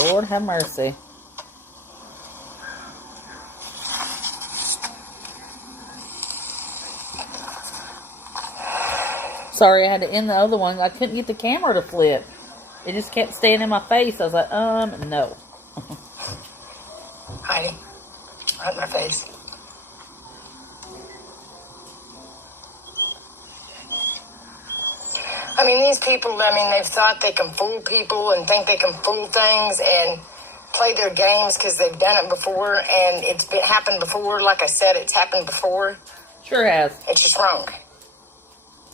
Lord have mercy. Sorry, I had to end the other one. I couldn't get the camera to flip. It just kept staying in my face. I was like, no. Heidi, right in my face. I mean, these people, they've thought they can fool people and think they can fool things and play their games because they've done it before, and happened before. Like I said, it's happened before. Sure has. It's just wrong.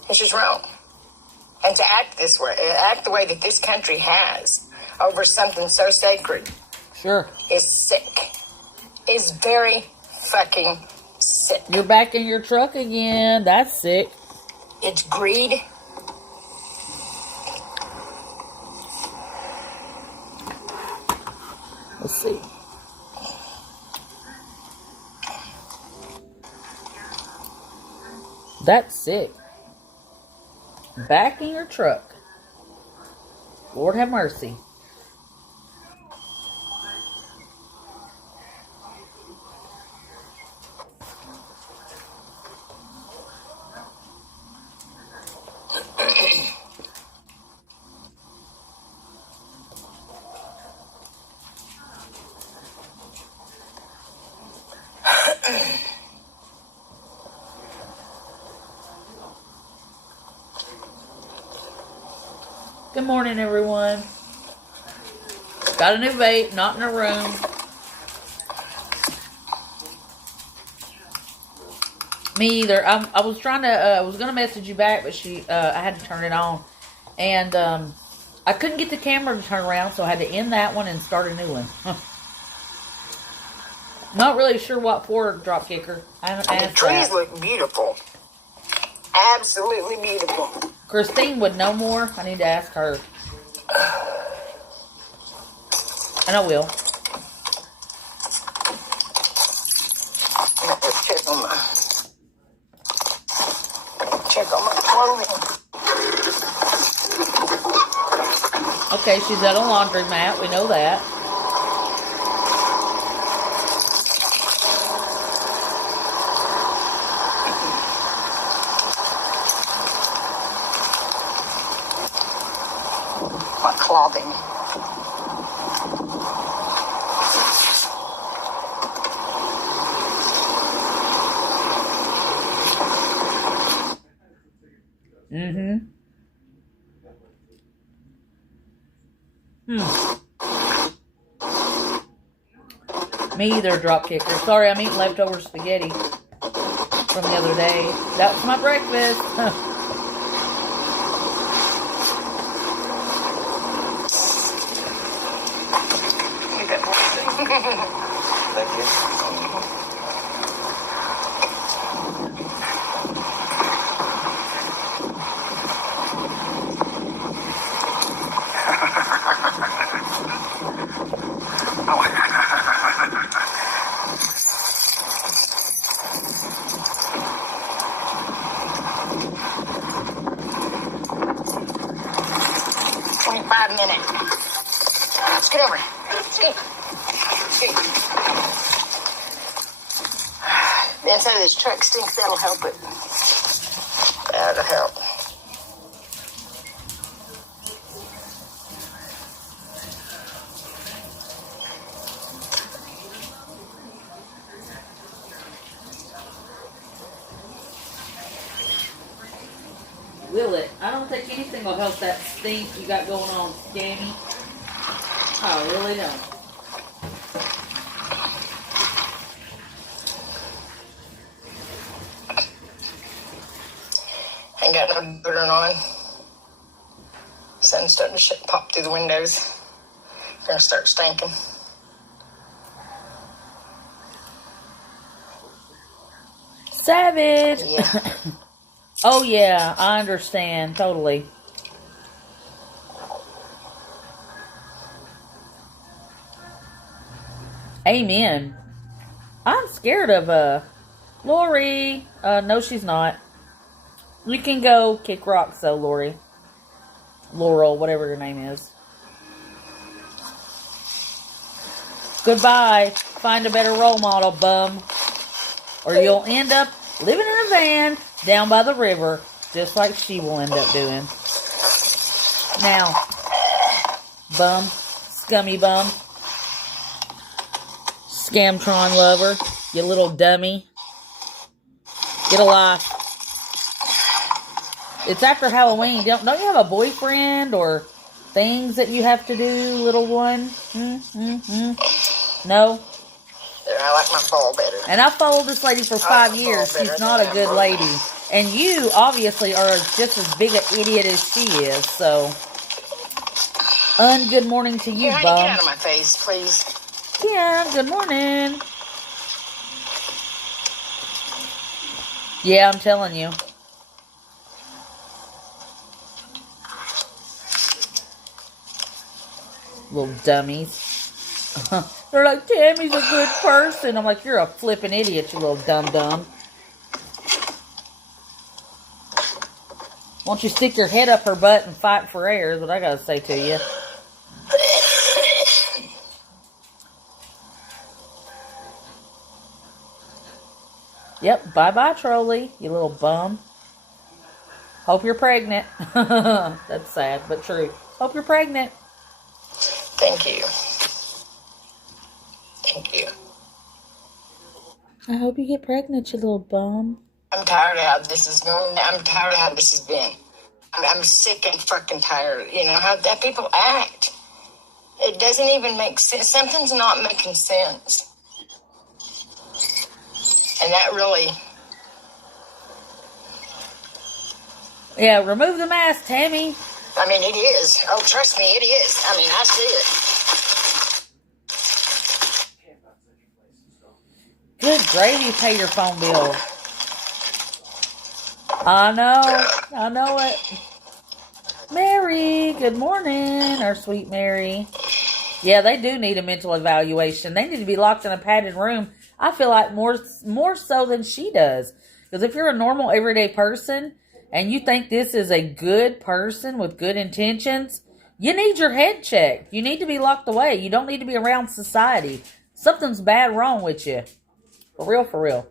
It's just wrong. And to act this way, act the way that this country has over something so sacred, sure, is sick. Is very fucking sick. You're back in your truck again. That's sick. It's greed. Let's see. That's sick. Back in your truck. Lord have mercy. Good morning, everyone. Got a new vape, not in a room. Me either. I was trying to, I was going to message you back, but I had to turn it on. And I couldn't get the camera to turn around, so I had to end that one and start a new one. Not really sure what for, drop kicker. I haven't asked the trees that. Look beautiful. Absolutely beautiful. Christine would know more. I need to ask her. And I will. Check on my clothing. Okay, she's at a laundromat. We know that. Clothing. Me either, drop kicker. Sorry, I'm eating leftover spaghetti from the other day. That was my breakfast. Thank you. 25 minutes. Scoot over. Scoot. Scoot. The inside of this truck stinks. That'll help it. That'll help. Will it? I don't think anything will help that stink you got going on, Danny. I really don't. Ain't got no deodorant on. Sun's starting to pop through the windows. Gonna start stinking. Savage! Yeah. Oh yeah, I understand, totally. Amen. I'm scared of Lori. No, she's not. You can go kick rocks though, Lori. Laurel, whatever your name is. Goodbye. Find a better role model, bum. Or you'll end up living in a van down by the river, just like she will end up doing. Now, bum, scummy bum, Scamtron lover, you little dummy. Get a life. It's after Halloween. Don't you have a boyfriend or things that you have to do, little one? No? I like my ball better. And I followed this lady for 5 years. She's not a good lady. And you, obviously, are just as big an idiot as she is. So, good morning to you, Honey, bum. get out of my face, please. Yeah, good morning. Yeah, I'm telling you. Little dummies. They're like, Tammy's a good person. I'm like, you're a flippin' idiot, you little dum-dum. Won't you stick your head up her butt and fight for air is what I gotta say to you. Yep, bye-bye, Trolley, you little bum. Hope you're pregnant. That's sad, but true. Hope you're pregnant. Thank you. Thank you. I hope you get pregnant, you little bum. I'm tired of how this is going. I'm tired of how this has been. I'm sick and fucking tired. You know, how that people act. It doesn't even make sense. Something's not making sense. And that really... Yeah, remove the mask, Tammy. I mean, it is. Oh, trust me, it is. I mean, I see it. Good gravy, pay your phone bill. I know it. Mary, good morning, our sweet Mary. Yeah, they do need a mental evaluation. They need to be locked in a padded room. I feel like more so than she does. Because if you're a normal, everyday person, and you think this is a good person with good intentions, you need your head checked. You need to be locked away. You don't need to be around society. Something's bad wrong with you. For real, for real.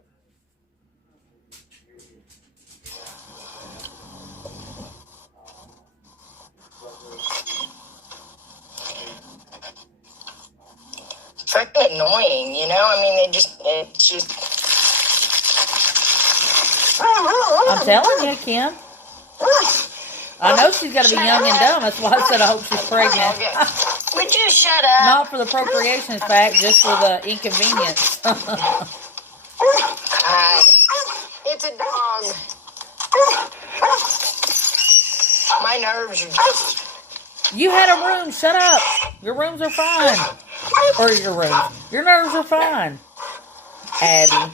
Freaking annoying, you know? I mean, it's just... I'm telling you, Kim. I know she's got to be young and dumb. That's why I said I hope she's pregnant. Would you shut up? Not for the procreation fact, just for the inconvenience. It's a dog. My nerves are just... You had a room. Shut up. Your rooms are fine. Or your rooms. Your nerves are fine. Abby.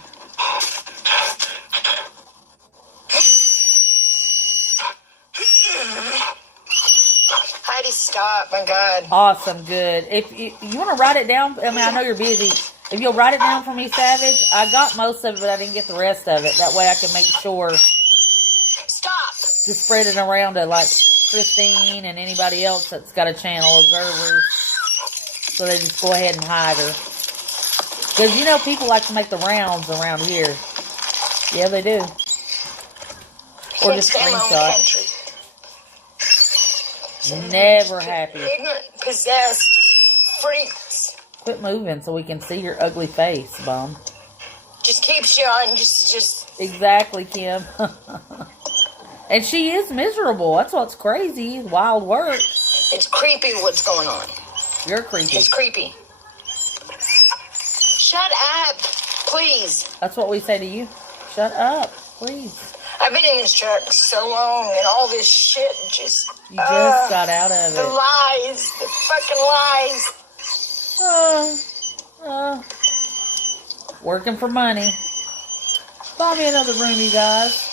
Heidi, stop. My God. Awesome. Good. If you want to write it down, I mean, I know you're busy. If you'll write it down for me, Savage, I got most of it, but I didn't get the rest of it. That way I can make sure Stop. to spread it around to, like, Christine and anybody else that's got a channel, observers. So they just go ahead and hide her. Because, you know, people like to make the rounds around here. Yeah, they do. Or just screenshot. Never happy. Ignorant, possessed freaks. Quit moving so we can see your ugly face, bum. Just keep showing. Just. Exactly, Kim. And she is miserable. That's what's crazy. Wild work. It's creepy what's going on. You're creepy. It's creepy. Shut up, please. That's what we say to you. Shut up, please. I've been in this truck so long, and all this shit just... You just got out of the it. lies. The fucking lies. Working for money. Buy me another room, you guys.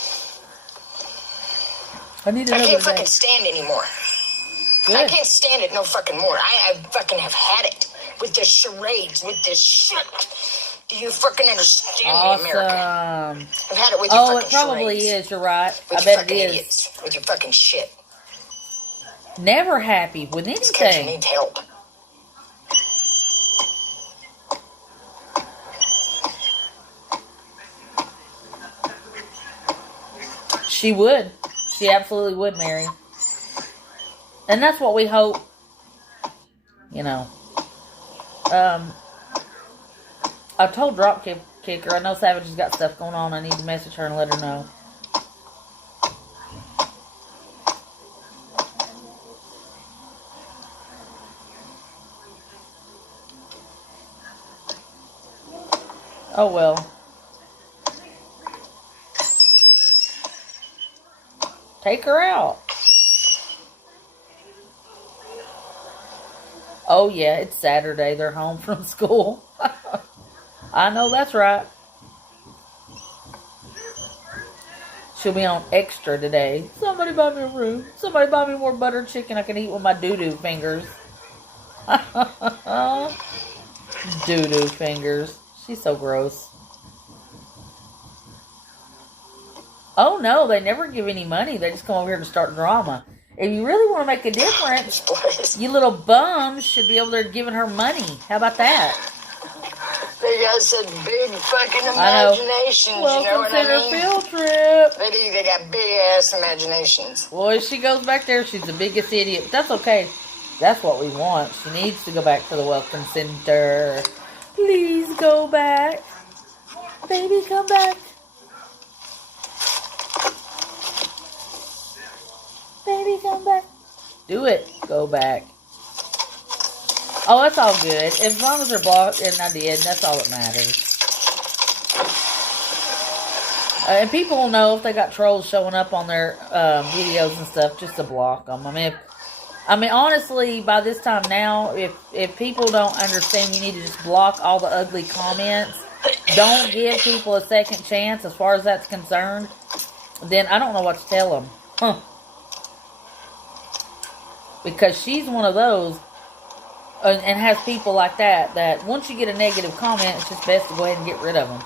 I need another I can't day. fucking stand anymore. Good. I can't stand it no fucking more. I fucking have had it with this charades, with this shit. Do you fucking understand me, America? I've had it with your fucking it probably charades. is. You're right. With I your bet it fucking is. idiots. With your fucking shit. Never happy with This country anything. needs help. She would. She absolutely would, Mary. And that's what we hope. You know. I told Dropkicker, I know Savage has got stuff going on. I need to message her and let her know. Oh, well. Take her out. Oh, yeah, it's Saturday. They're home from school. I know that's right. She'll be on extra today. Somebody buy me a room. Somebody buy me more buttered chicken I can eat with my doo-doo fingers. Doo-doo fingers. She's so gross. Oh, no, they never give any money. They just come over here to start drama. If you really want to make a difference, you little bums should be over there giving her money. How about that? They got such big fucking imaginations, you know what I mean? Field trip. They got big ass imaginations. Boy, if she goes back there, she's the biggest idiot. That's okay. That's what we want. She needs to go back to the Welcome Center. Please go back. Baby, come back. Baby, come back. Do it. Go back. Oh, that's all good. As long as they're blocked, and I did, that's all that matters. And people will know if they got trolls showing up on their videos and stuff, just to block them. I mean, honestly, by this time now, if people don't understand, you need to just block all the ugly comments. Don't give people a second chance, as far as that's concerned. Then I don't know what to tell them. Huh. Because she's one of those, and has people like that once you get a negative comment, it's just best to go ahead and get rid of them.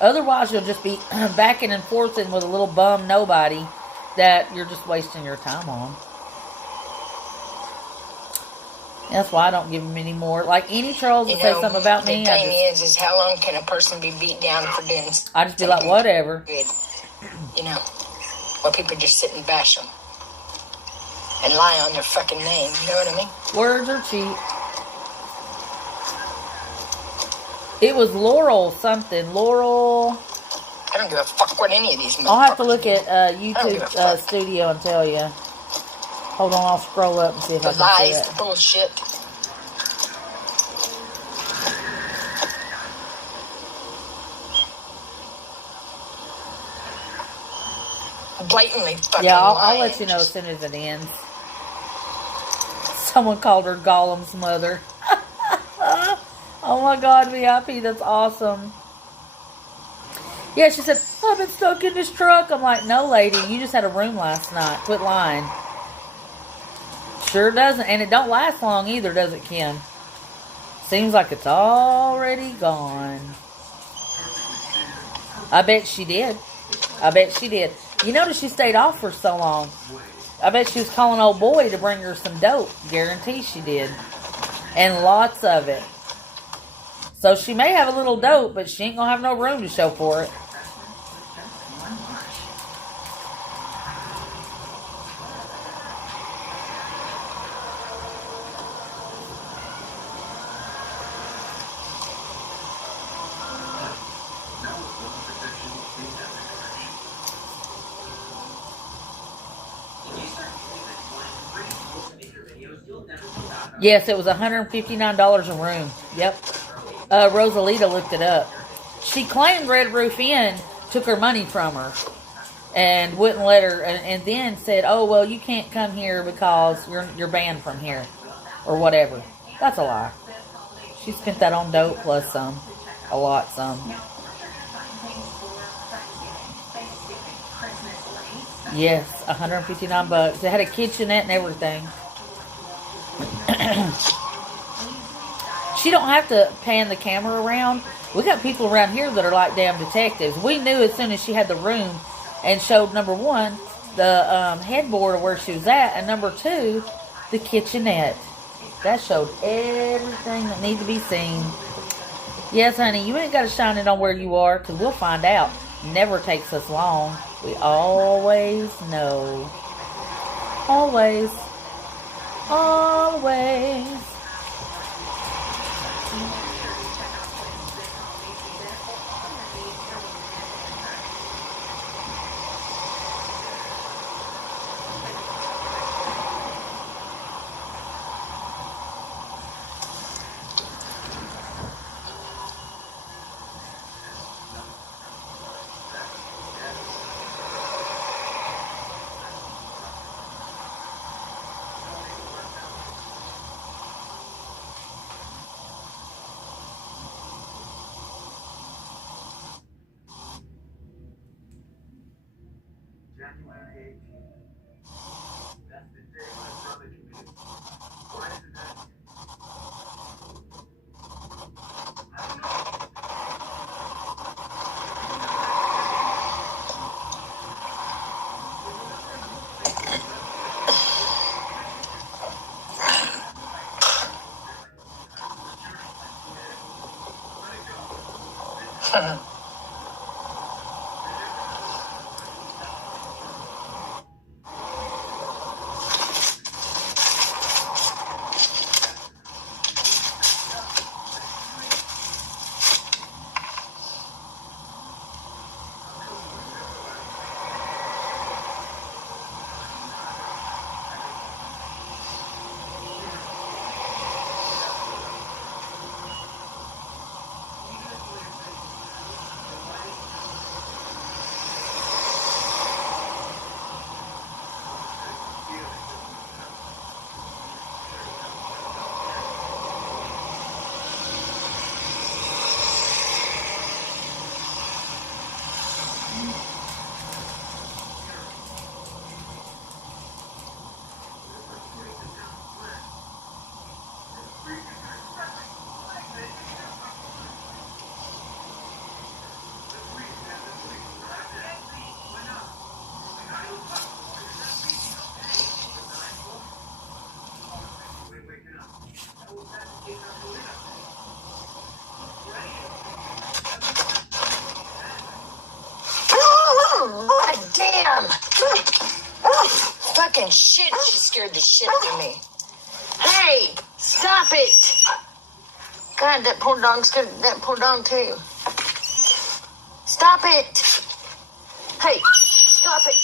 Otherwise, you'll just be backing and forthing with a little bum nobody that you're just wasting your time on. That's why I don't give them any more. Like, any trolls that say something about me, the thing is how long can a person be beat down for doing something? I just be like, whatever. Good. You know, or people just sit and bash them and lie on their fucking name. You know what I mean? Words are cheap. It was Laurel something. Laurel. I don't give a fuck what any of these motherfuckers. I'll have to look at YouTube Studio and tell you. Hold on, I'll scroll up and see if I can see it. The bullshit. Blatantly fucking I'll let you know as soon as it ends. Someone called her Gollum's mother. Oh my God, VIP, that's awesome. Yeah, she said, I've been stuck in this truck. I'm like, no, lady, you just had a room last night. Quit lying. Sure doesn't. And it don't last long either, does it, Ken? Seems like it's already gone. I bet she did. I bet she did. You notice she stayed off for so long. I bet she was calling old boy to bring her some dope. Guarantee she did. And lots of it. So she may have a little dope, but she ain't gonna have no room to show for it. Yes, it was $159 a room. Yep. Rosalita looked it up. She claimed Red Roof Inn took her money from her and wouldn't let her, and then said, "Oh well, you can't come here because you're banned from here," or whatever. That's a lie. She spent that on dope plus some, a lot some. Yes, $159. It had a kitchenette and everything. She don't have to pan the camera around. We got people around here that are like damn detectives. We knew as soon as she had the room and showed, number one, the headboard of where she was at, and number two, the kitchenette. That showed everything that needed to be seen. Yes, honey, you ain't got to shine it on where you are, because we'll find out. Never takes us long. We always know. Always. Always. God damn! Fucking shit, she scared the shit out of me. Hey, stop it! God, that poor dog scared that poor dog too. Stop it! Hey, stop it!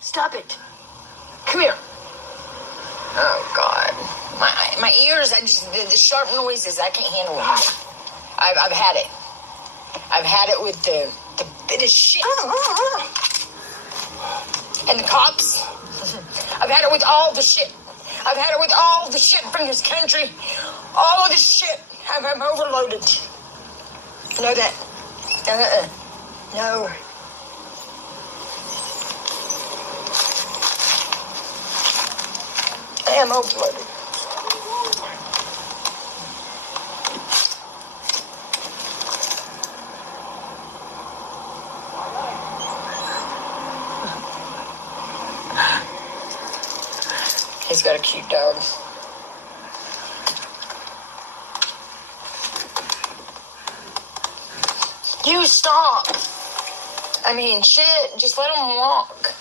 Stop it! Come here. Oh God, my ears. The sharp noises. I can't handle them. I've had it. I've had it with the bit of shit and the cops. I've had it with all the shit. I've had it with all the shit from this country. All of this shit. I'm overloaded. Know that? No. I am overloaded. He's got a cute dog. You stop. I mean, shit, just let him walk.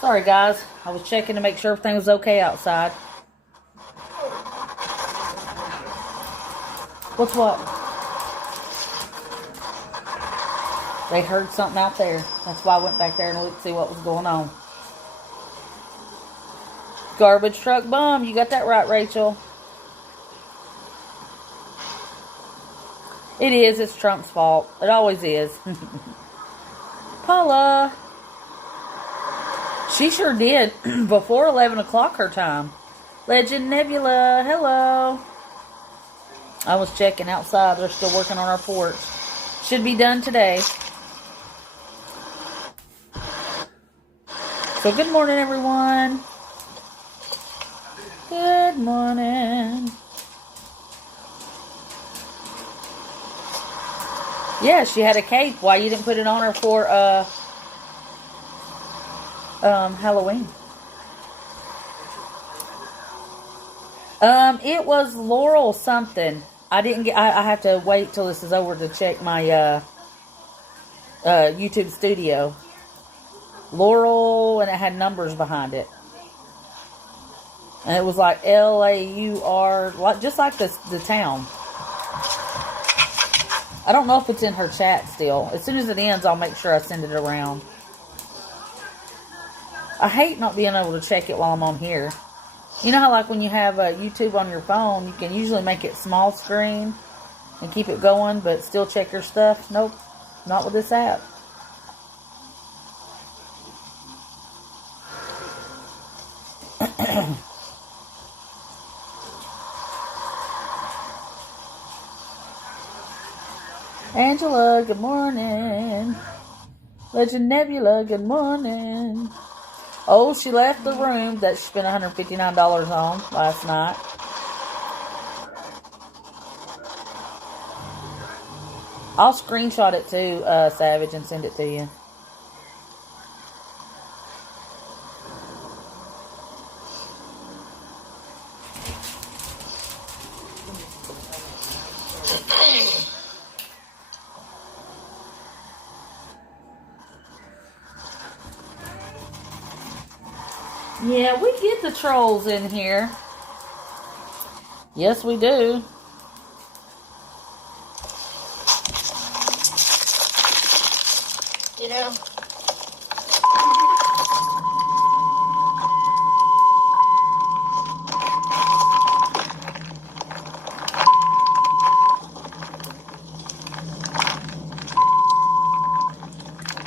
Sorry, guys. I was checking to make sure everything was okay outside. What's what? They heard something out there. That's why I went back there and looked to see what was going on. Garbage truck bum. You got that right, Rachel. It is. It's Trump's fault. It always is. Paula. She sure did. Before 11 o'clock her time. Legend Nebula. Hello. I was checking outside. They're still working on our porch. Should be done today. So good morning, everyone. Good morning. Yeah, she had a cape. Why you didn't put it on her for Halloween? It was Laurel something. I didn't get. I have to wait till this is over to check my YouTube studio. Laurel, and it had numbers behind it. And it was like Laur, like just like the town. I don't know if it's in her chat still. As soon as it ends, I'll make sure I send it around. I hate not being able to check it while I'm on here. You know how like when you have YouTube on your phone, you can usually make it small screen and keep it going, but still check your stuff? Nope, not with this app. Angela, good morning. Legend Nebula, good morning. Oh, she left the room that she spent $159 on last night. I'll screenshot it too, Savage, and send it to you. Yeah, we get the trolls in here. Yes, we do. You know,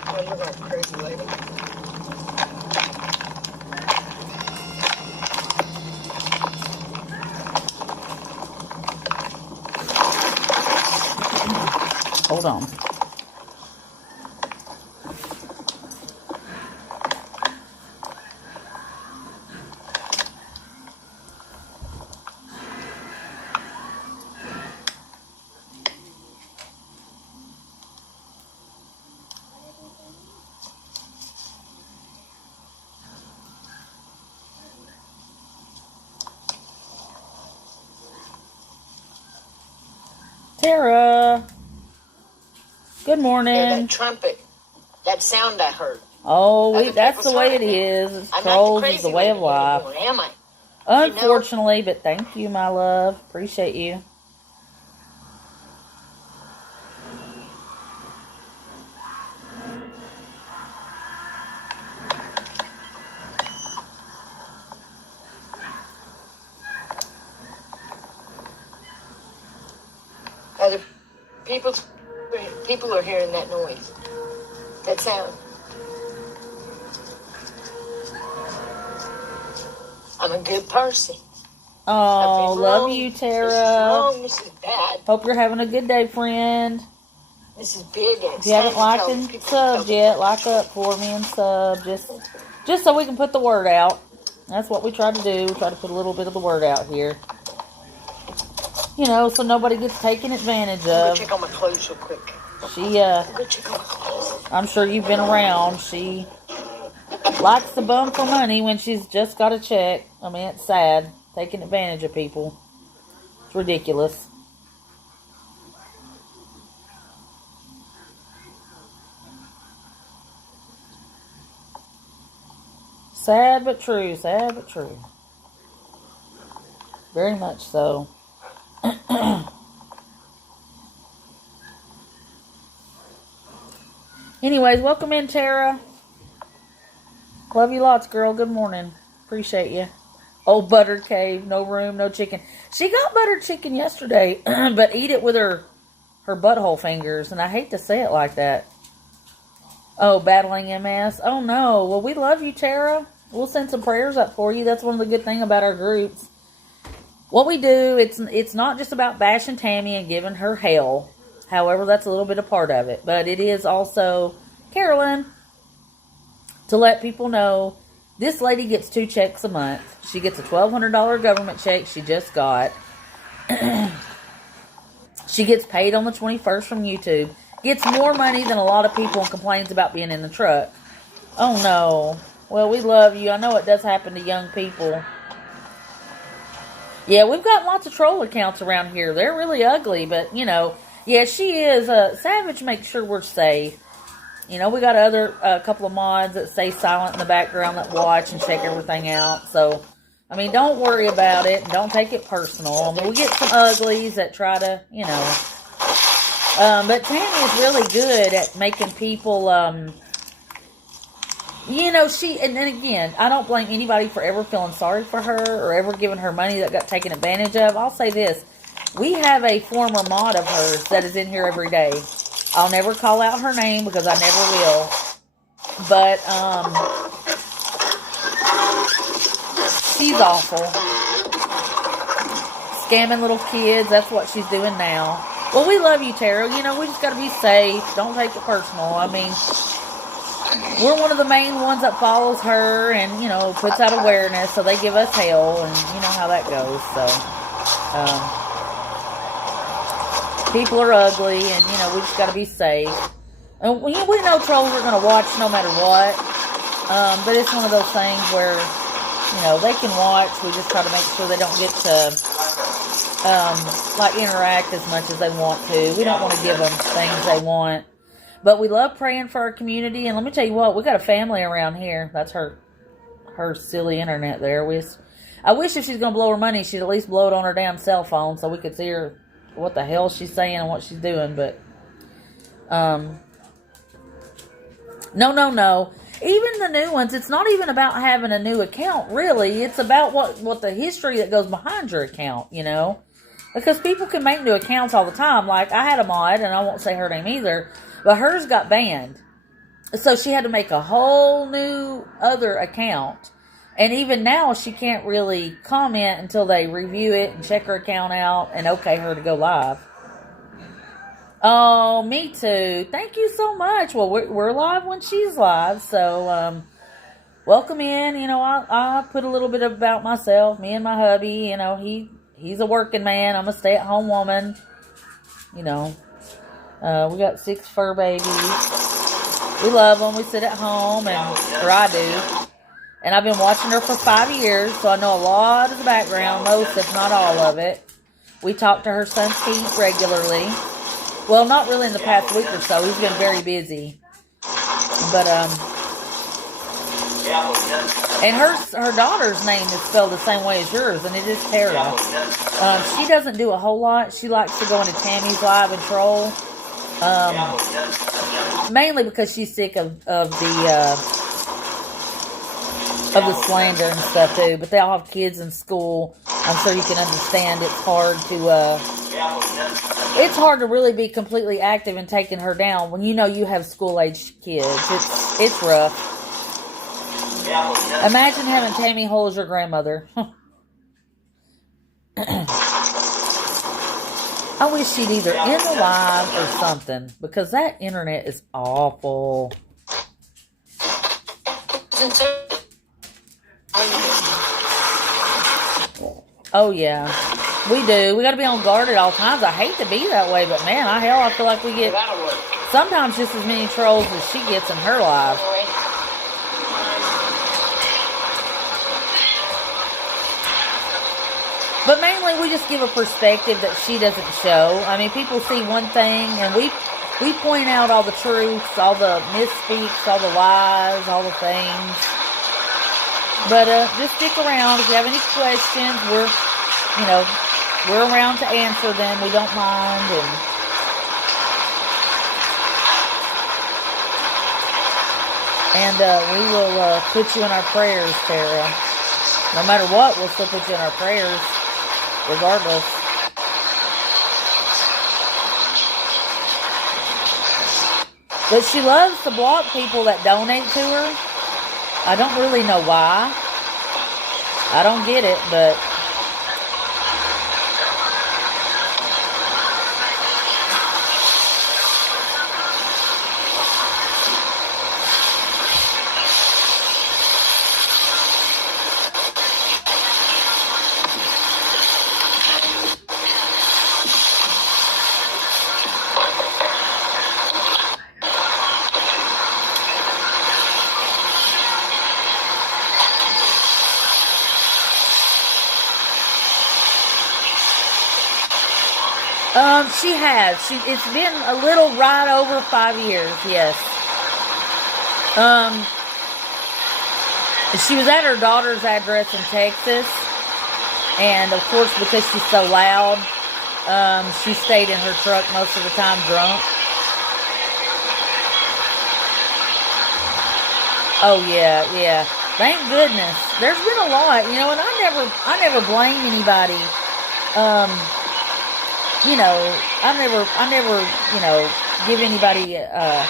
oh, you're going crazy, lady. Hold on. Tara. Good morning. Yeah, that trumpet, that sound I heard. Oh, that's the way it is. Trolls is the way of life. Anymore, am I? Unfortunately, but thank you, my love. Appreciate you. Other people are hearing that noise, that sound. I'm a good person. Oh, love you, Tara. This is wrong. This is bad. Hope you're having a good day, friend. This is big. And if you haven't liked and subbed yet, like up for me and sub. Just so we can put the word out. That's what we try to do. We try to put a little bit of the word out here. You know, so nobody gets taken advantage of. Go check on my clothes real quick. Go check on my clothes. I'm sure you've been around. She likes to bum for money when she's just got a check. I mean, it's sad. Taking advantage of people. It's ridiculous. Sad but true. Sad but true. Very much so. Anyways, welcome in, Tara. Love you lots, girl. Good morning. Appreciate you. Old butter cave, no room, no chicken. She got buttered chicken yesterday, but eat it with her butthole fingers, and I hate to say it like that. Oh, battling MS. Oh no. Well, we love you, Tara. We'll send some prayers up for you. That's one of the good things about our groups. What we do, it's not just about bashing Tammy and giving her hell. However, that's a little bit a part of it. But it is also, Carolyn, to let people know, this lady gets 2 checks a month. She gets a $1,200 government check she just got. She gets paid on the 21st from YouTube. Gets more money than a lot of people and complains about being in the truck. Oh no. Well, we love you. I know it does happen to young people. Yeah, we've got lots of troll accounts around here. They're really ugly, but, you know, yeah, she is. Savage makes sure we're safe. You know, we got a couple of mods that stay silent in the background that watch and check everything out. So, I mean, don't worry about it. And don't take it personal. I mean, we get some uglies that try to, you know. But Tammy is really good at making people, you know, and then again, I don't blame anybody for ever feeling sorry for her or ever giving her money that got taken advantage of. I'll say this. We have a former mod of hers that is in here every day. I'll never call out her name because I never will. But, she's awful. Scamming little kids, that's what she's doing now. Well, we love you, Tara. You know, we just got to be safe. Don't take it personal. I mean, we're one of the main ones that follows her and, you know, puts out awareness, so they give us hell, and you know how that goes. So, people are ugly, and, you know, we just got to be safe. And we know trolls are going to watch no matter what, but it's one of those things where, you know, they can watch. We just try to make sure they don't get to, like, interact as much as they want to. We don't want to give them things they want. But we love praying for our community. And let me tell you what, we got a family around here. That's her silly internet there. I wish if she's going to blow her money, she'd at least blow it on her damn cell phone so we could see her, what the hell she's saying and what she's doing. But, no. Even the new ones, it's not even about having a new account, really. It's about what the history that goes behind your account, you know. Because people can make new accounts all the time. Like, I had a mod, and I won't say her name either, but hers got banned. So she had to make a whole new other account. And even now, she can't really comment until they review it and check her account out and okay her to go live. Oh, me too. Thank you so much. Well, we're live when she's live. So, welcome in. You know, I put a little bit about myself. Me and my hubby, you know, he's a working man. I'm a stay-at-home woman. You know, we got 6 fur babies. We love them. We sit at home, or I do. And I've been watching her for 5 years, so I know a lot of the background, most if not all of it. We talk to her son Steve regularly. Well, not really in the past week or so. He's been very busy. But, and her daughter's name is spelled the same way as yours, and it is Tara. She doesn't do a whole lot. She likes to go into Tammy's live and troll. Mainly because she's sick of the slander and stuff too. But they all have kids in school. I'm sure you can understand it's hard to really be completely active in taking her down when you know you have school-aged kids. It's rough. Imagine having Tammy Hole as your grandmother. I wish she'd either end the live or something, because that internet is awful. Oh, yeah. We do. We got to be on guard at all times. I hate to be that way, but man, I feel like we get sometimes just as many trolls as she gets in her life. But mainly, we just give a perspective that she doesn't show. I mean, people see one thing, and we point out all the truths, all the misspeaks, all the lies, all the things. But just stick around. If you have any questions, we're around to answer them. We don't mind. And And we will put you in our prayers, Tara. No matter what, we'll still put you in our prayers, regardless. But she loves to block people that donate to her. I don't really know why. I don't get it, but... She has. It's been a little right over 5 years, yes. She was at her daughter's address in Texas, and of course, because she's so loud, she stayed in her truck most of the time drunk. Oh yeah. Thank goodness. There's been a lot, and I never blame anybody. I never, give anybody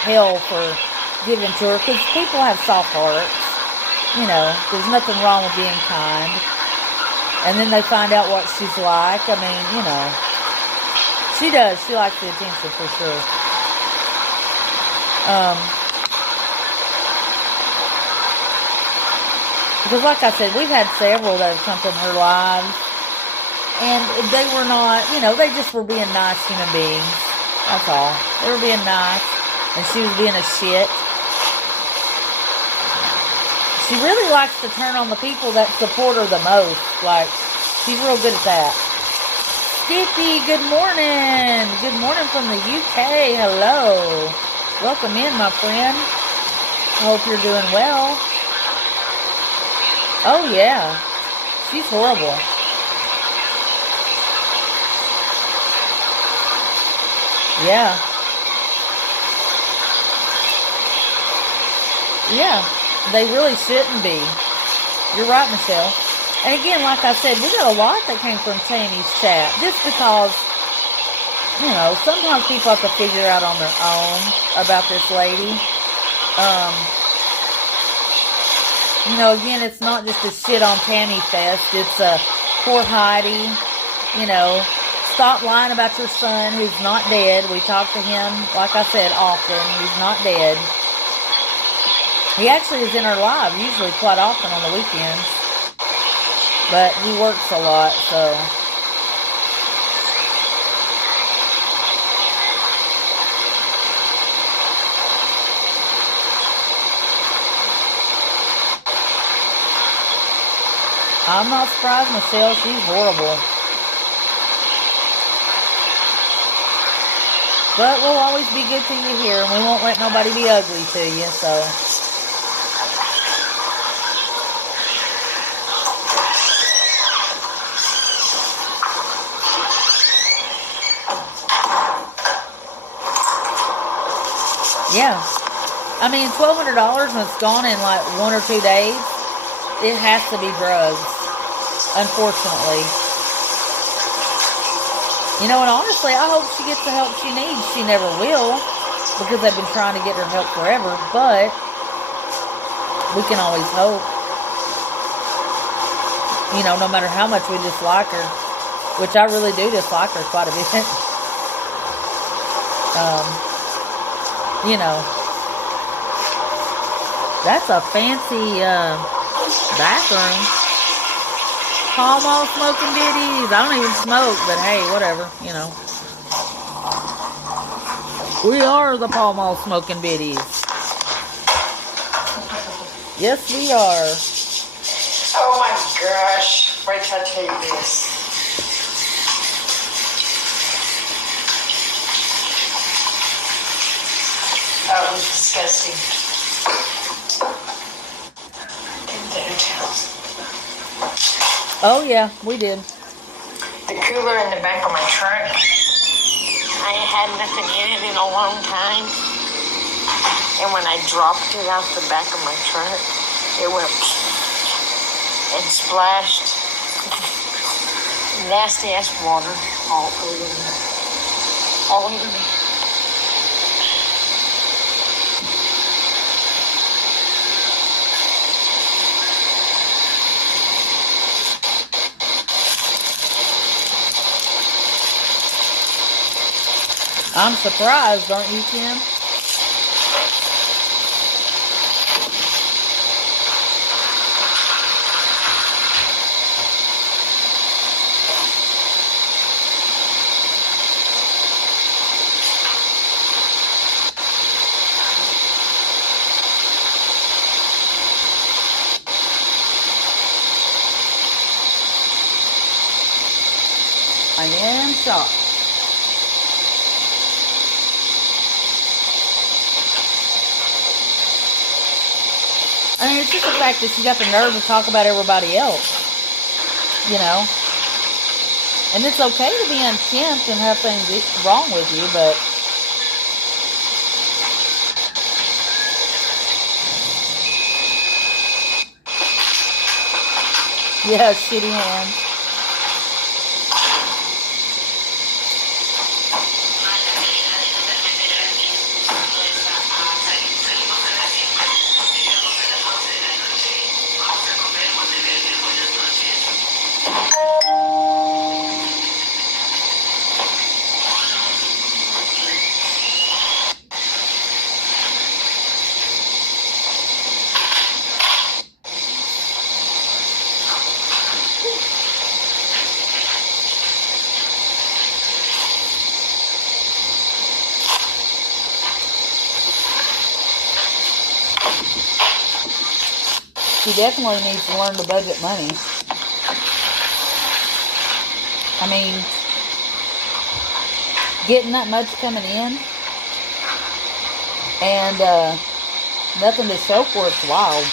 hell for giving to her, because people have soft hearts. There's nothing wrong with being kind. And then they find out what she's like. I mean, she does. She likes the attention for sure. Because like I said, we've had several that have come from her lives. And they were not, they just were being nice human beings. That's all. They were being nice. And she was being a shit. She really likes to turn on the people that support her the most. Like, she's real good at that. Skippy, good morning. Good morning from the UK. Hello. Welcome in, my friend. I hope you're doing well. Oh, yeah. She's horrible. Yeah. Yeah. They really shouldn't be. You're right, Michelle. And again, like I said, we got a lot that came from Tammy's chat. Just because, sometimes people have to figure out on their own about this lady. Again, it's not just a shit on Tammy fest. It's a poor Heidi, stop lying about your son who's not dead. We talk to him, like I said, often. He's not dead. He actually is in our live, usually quite often on the weekends. But he works a lot, so... I'm not surprised, Michelle. She's horrible. But we'll always be good to you here, and we won't let nobody be ugly to you, so... Yeah. I mean, $1,200 and it's gone in like 1 or 2 days. It has to be drugs, unfortunately. And honestly, I hope she gets the help she needs. She never will, because they've been trying to get her help forever, but we can always hope. No matter how much we dislike her, which I really do dislike her quite a bit. That's a fancy, bathroom. Pall Mall smoking ditties. I don't even smoke, but hey, whatever, We are the Pall Mall smoking biddies. Yes, we are. Oh my gosh. Wait till I tell you this. That was disgusting. Oh yeah, we did. The cooler in the back of my truck, I ain't had nothing in it in a long time. And when I dropped it out the back of my truck, it went and splashed nasty ass water all over me. All over me. I'm surprised, aren't you, Kim? I am shocked. I mean, it's just the fact that she got the nerve to talk about everybody else, you know. And it's okay to be unkempt and have things wrong with you, but yeah, shitty hands. She definitely needs to learn to budget money. I mean, getting that much coming in and nothing to show for it's wild.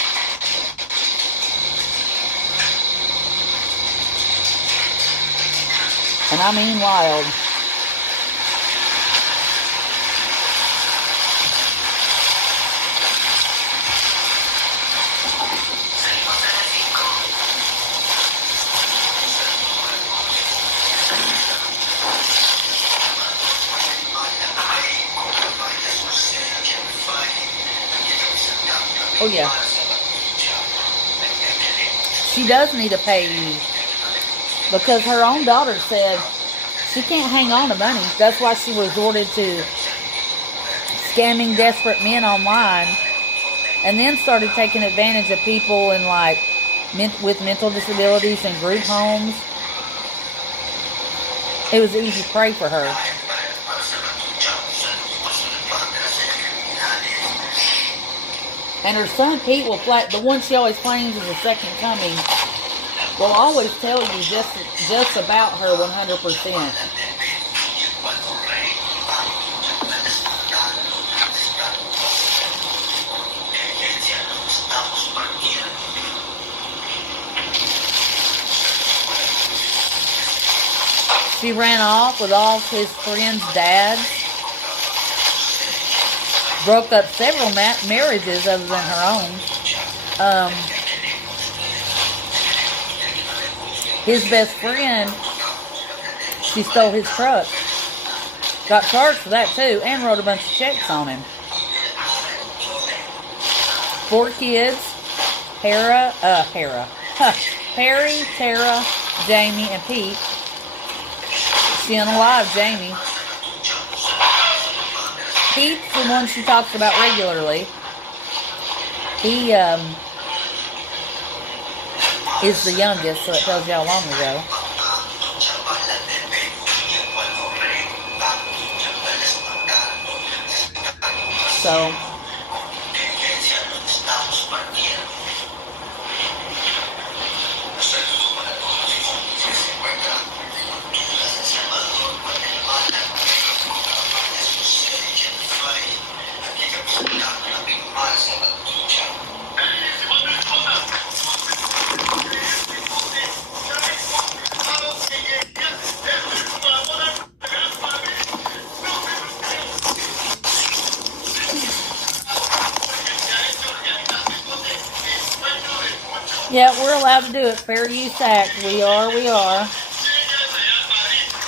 And I mean wild. Oh yeah. She does need to pay you. Because her own daughter said she can't hang on to money. That's why she resorted to scamming desperate men online. And then started taking advantage of people in like with mental disabilities and group homes. It was easy prey for her. And her son Pete will the one she always claims is the second coming, will always tell you just about her 100%. She ran off with all his friends' dads. Broke up several marriages other than her own. His best friend, she stole his truck. Got charged for that too, and wrote a bunch of checks on him. 4 kids, Perry, Tara, Jamie, and Pete. She unalived Jamie. Pete's the one she talks about regularly. He is the youngest, so it tells you how long ago. So Yeah, we're allowed to do it. Fair Use Act. We are.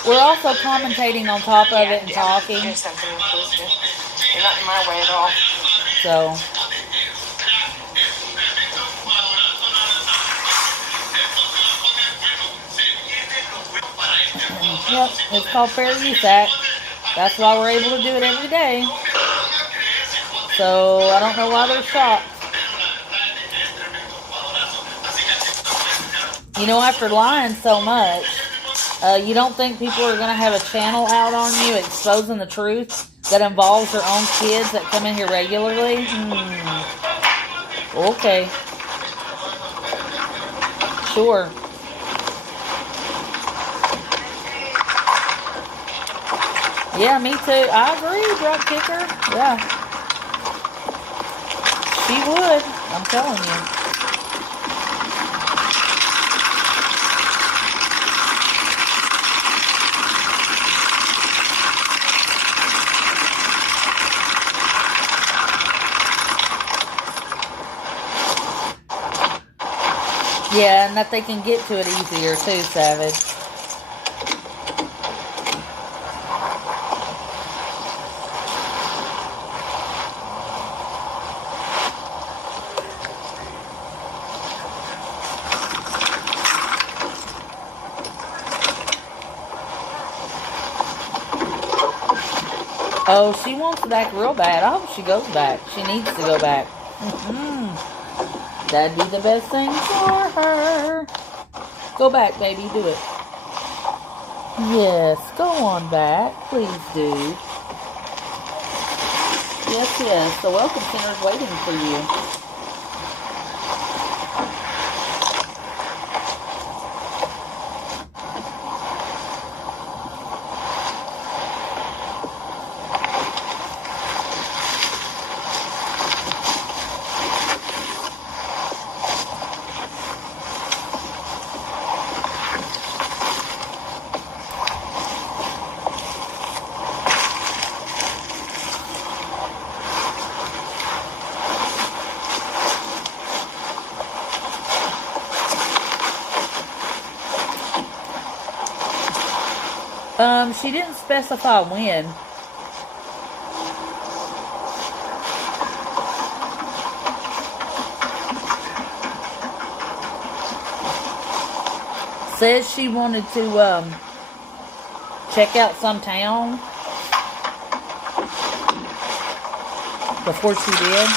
We're also commentating on top of it and talking. Do something with this. You're not in my way at all. So. Yep, it's called Fair Use Act. That's why we're able to do it every day. So, I don't know why they're shocked. You know, after lying so much, you don't think people are going to have a channel out on you exposing the truth that involves their own kids that come in here regularly? Okay. Sure. Yeah, me too. I agree, drop kicker. Yeah. She would. I'm telling you. Yeah, and that they can get to it easier too, Savage. Oh, she wants to back real bad. I hope she goes back. She needs to go back. That'd be the best thing for her. Go back, baby. Do it. Yes, go on back. Please do. Yes. The Welcome Center's waiting for you. She didn't specify when. Says she wanted to check out some town before she did.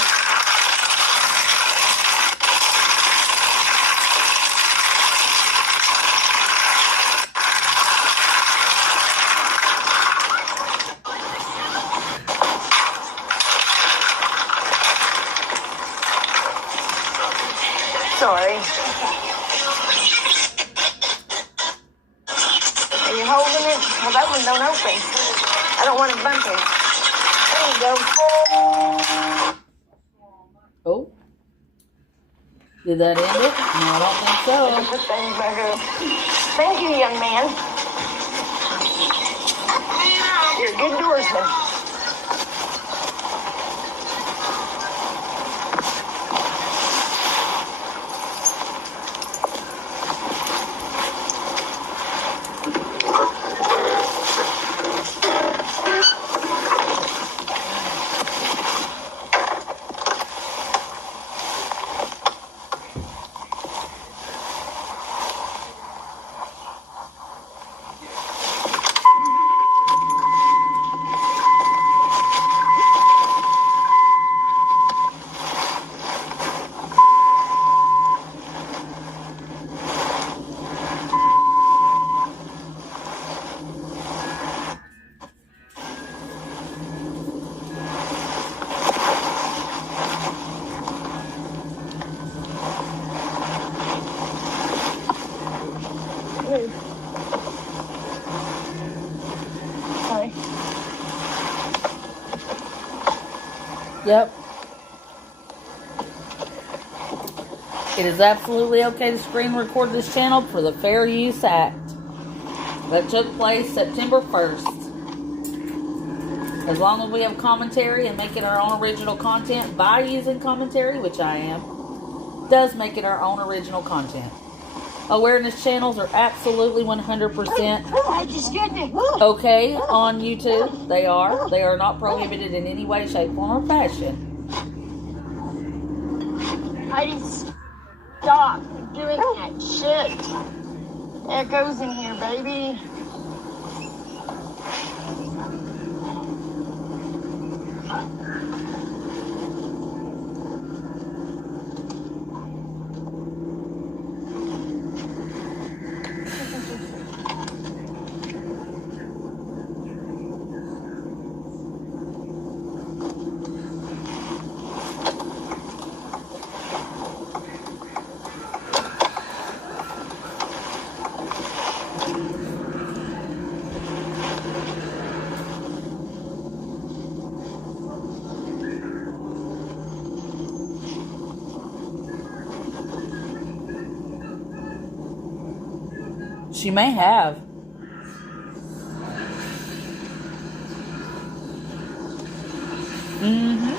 Sorry. Are you holding it? Well, that one don't open. I don't want it bumping. There you go. Oh. Did that end it? No, I don't think so. Put things back up. Thank you, young man. You're a good doorsman. Sorry. Yep. It is absolutely okay to screen record this channel for the Fair Use Act that took place September 1st. As long as we have commentary and making our own original content by using commentary, which I am, does make it our own original content. Awareness channels are absolutely 100% okay on YouTube. They are. They are not prohibited in any way, shape, form, or fashion. Heidi, stop doing that shit. There goes in here, baby. She may have. Mm-hmm.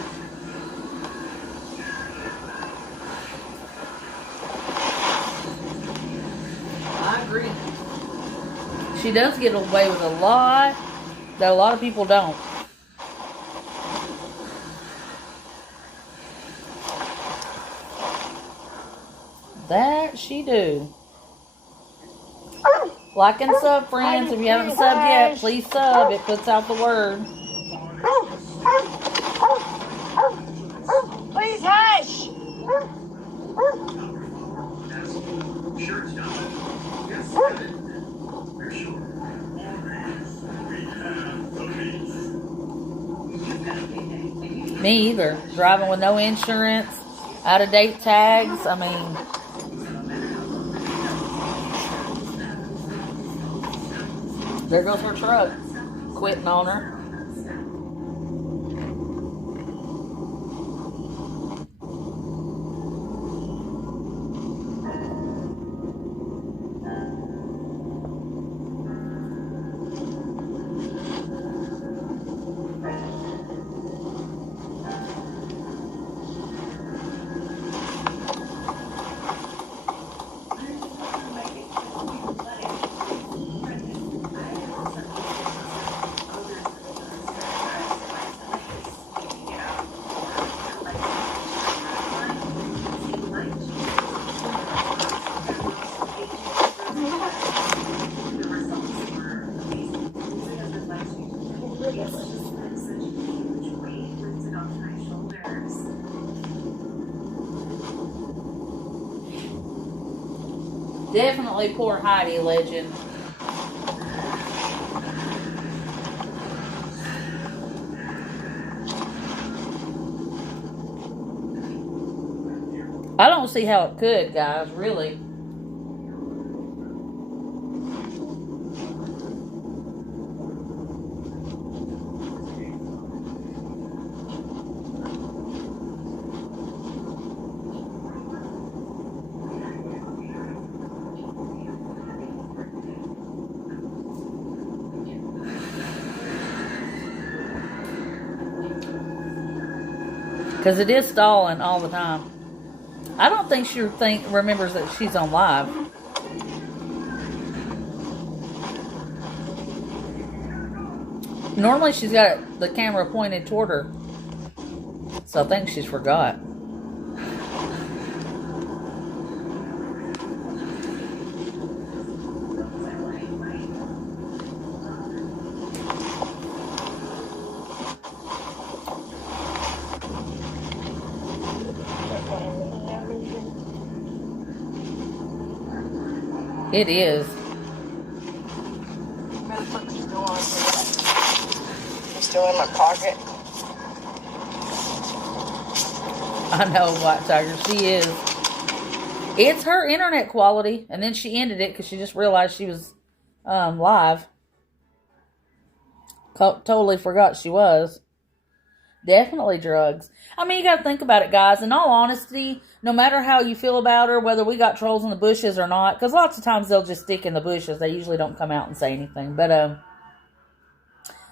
I agree. She does get away with a lot that a lot of people don't. That she do. Like and sub, friends. If you haven't subbed yet, please sub. It puts out the word. Please hush. Me either. Driving with no insurance, out of date tags. I mean, there goes her truck, quitting on her. Definitely poor Heidi, legend. I don't see how it could, guys, really. Because it is stalling all the time. I don't think she remembers that she's on live. Normally she's got the camera pointed toward her. So I think she's forgot. It is. It's still in my pocket. I know, White Tiger. She is. It's her internet quality. And then she ended it because she just realized she was live. Totally forgot she was. Definitely drugs. I mean, you got to think about it, guys. In all honesty, no matter how you feel about her, whether we got trolls in the bushes or not, because lots of times they'll just stick in the bushes. They usually don't come out and say anything. But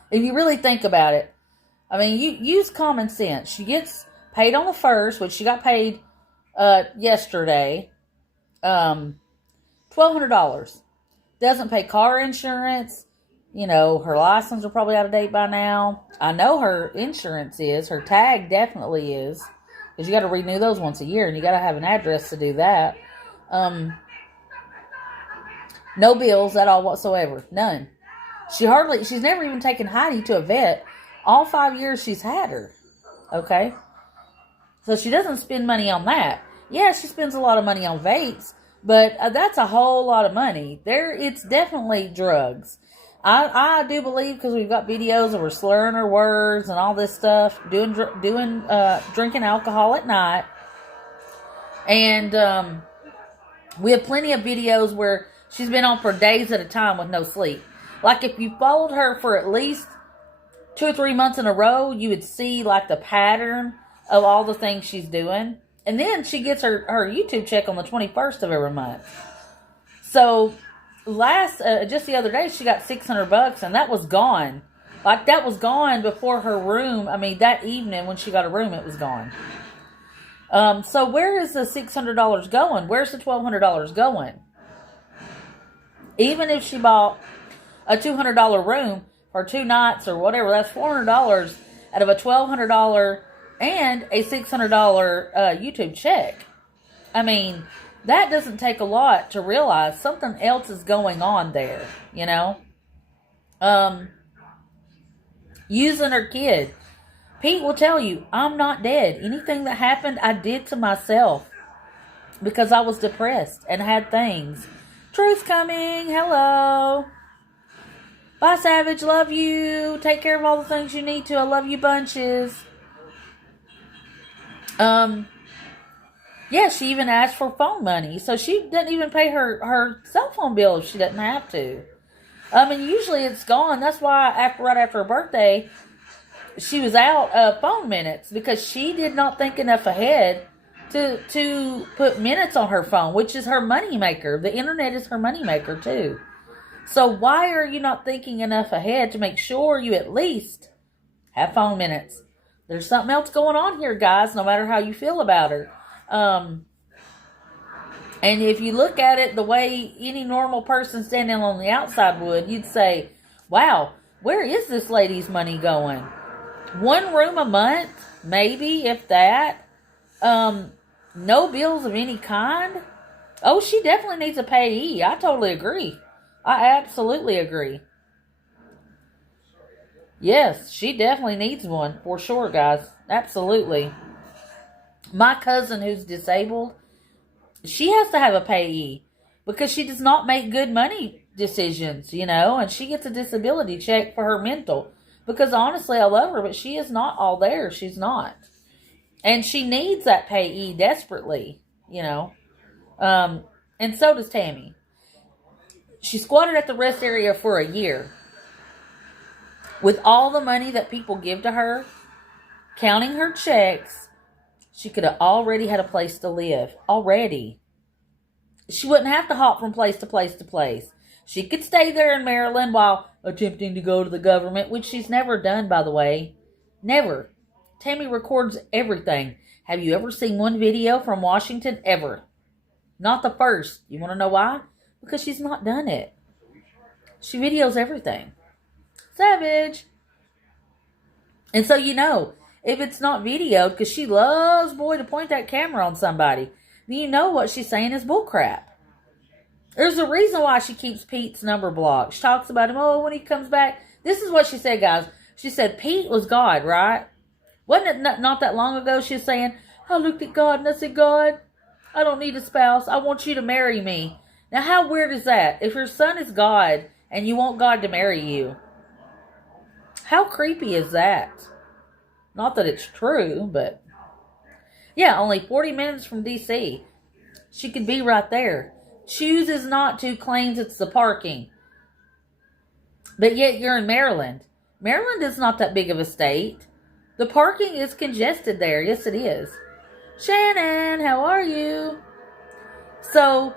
if you really think about it, I mean, you use common sense. She gets paid on the 1st, which she got paid yesterday. $1,200. Doesn't pay car insurance. You know, her license are probably out of date by now. I know her insurance is. Her tag definitely is. Because you got to renew those once a year. And you got to have an address to do that. No bills at all whatsoever. None. She's never even taken Heidi to a vet. All 5 years she's had her. Okay? So she doesn't spend money on that. Yeah, she spends a lot of money on vapes. But that's a whole lot of money. It's definitely drugs. I do believe, because we've got videos of her slurring her words and all this stuff, drinking alcohol at night. And we have plenty of videos where she's been on for days at a time with no sleep. Like, if you followed her for at least 2 or 3 months in a row, you would see, like, the pattern of all the things she's doing. And then she gets her YouTube check on the 21st of every month. So, just the other day, she got $600, and that was gone. Like, that was gone before her room. I mean, that evening when she got a room, it was gone. So where is the $600 going? Where's the $1,200 going? Even if she bought a $200 room for 2 nights or whatever, that's $400 out of a $1,200 and a $600 YouTube check. I mean, that doesn't take a lot to realize something else is going on there, you know? Using her kid. Pete will tell you, I'm not dead. Anything that happened, I did to myself because I was depressed and had things. Truth's coming. Hello. Bye, Savage. Love you. Take care of all the things you need to. I love you bunches. Yeah, she even asked for phone money. So she doesn't even pay her cell phone bill if she doesn't have to. And usually it's gone. That's why right after her birthday, she was out of phone minutes, because she did not think enough ahead to put minutes on her phone, which is her moneymaker. The internet is her moneymaker too. So why are you not thinking enough ahead to make sure you at least have phone minutes? There's something else going on here, guys, no matter how you feel about her. And if you look at it the way any normal person standing on the outside would, you'd say, wow, where is this lady's money going? 1 room a month, maybe, if that. No bills of any kind. Oh, she definitely needs a payee. I totally agree. I absolutely agree. Yes, she definitely needs one, for sure, guys. Absolutely. My cousin who's disabled, she has to have a payee because she does not make good money decisions, you know, and she gets a disability check for her mental. Because honestly, I love her, but she is not all there. She's not. And she needs that payee desperately, you know. And so does Tammy. She squatted at the rest area for a year. With all the money that people give to her, counting her checks, she could have already had a place to live. Already. She wouldn't have to hop from place to place to place. She could stay there in Maryland while attempting to go to the government, which she's never done, by the way. Never. Tammy records everything. Have you ever seen one video from Washington? Ever. Not the first. You want to know why? Because she's not done it. She videos everything. Savage. And so, you know, if it's not videoed, because she loves, boy, to point that camera on somebody, then you know what she's saying is bullcrap. There's a reason why she keeps Pete's number blocked. She talks about him, oh, when he comes back. This is what she said, guys. She said Pete was God, right? Wasn't it not that long ago she was saying, I looked at God and I said, God, I don't need a spouse. I want you to marry me. Now, how weird is that? If your son is God and you want God to marry you, how creepy is that? Not that it's true, but yeah, only 40 minutes from D.C. She could be right there. Chooses not to, claims it's the parking. But yet you're in Maryland. Maryland is not that big of a state. The parking is congested there. Yes, it is. Shannon, how are you? So,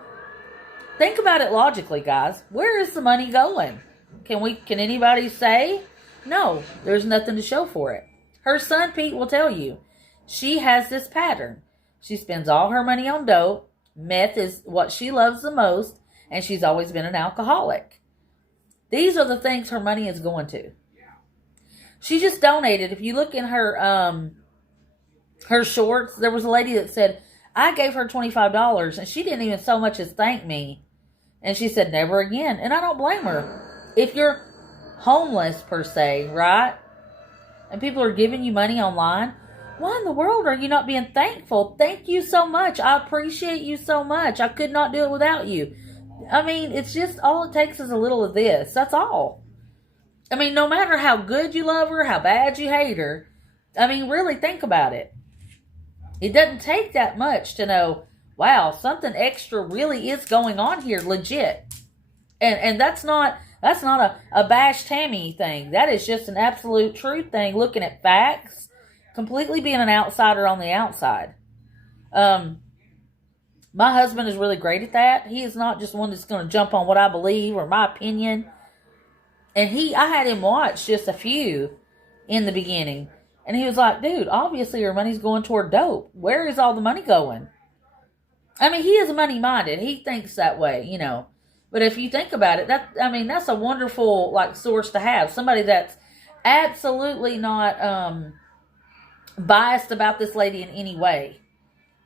think about it logically, guys. Where is the money going? Can anybody say? No, there's nothing to show for it. Her son, Pete, will tell you. She has this pattern. She spends all her money on dope. Meth is what she loves the most, and she's always been an alcoholic. These are the things her money is going to. She just donated. If you look in her shorts, there was a lady that said, I gave her $25, and she didn't even so much as thank me. And she said, never again. And I don't blame her. If you're homeless, per se, right? And people are giving you money online, why in the world are you not being thankful? Thank you so much. I appreciate you so much. I could not do it without you. I mean, it's just all it takes is a little of this. That's all. I mean, no matter how good you love her, how bad you hate her, I mean, really think about it. It doesn't take that much to know, wow, something extra really is going on here, legit. And that's not a bash Tammy thing. That is just an absolute truth thing, looking at facts, completely being an outsider on the outside. My husband is really great at that. He is not just one that's going to jump on what I believe or my opinion. And I had him watch just a few in the beginning. And he was like, dude, obviously your money's going toward dope. Where is all the money going? I mean, he is money-minded. He thinks that way, you know. But if you think about it, that's a wonderful, source to have. Somebody that's absolutely not biased about this lady in any way.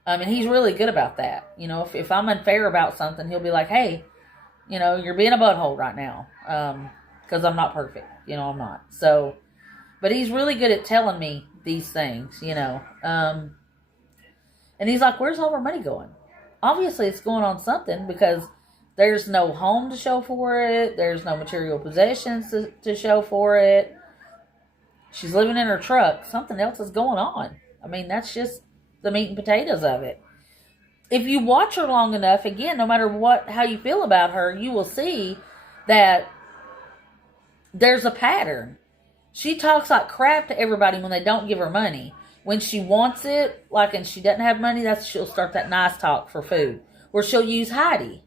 And he's really good about that. You know, if I'm unfair about something, he'll be like, hey, you know, you're being a butthole right now. Because I'm not perfect. You know, I'm not. So, but he's really good at telling me these things, you know. And he's like, where's all our money going? Obviously, it's going on something, because there's no home to show for it. There's no material possessions to show for it. She's living in her truck. Something else is going on. I mean, that's just the meat and potatoes of it. If you watch her long enough, again, no matter how you feel about her, you will see that there's a pattern. She talks like crap to everybody when they don't give her money. When she wants it, and she doesn't have money, she'll start that nice talk for food. Or she'll use Heidi.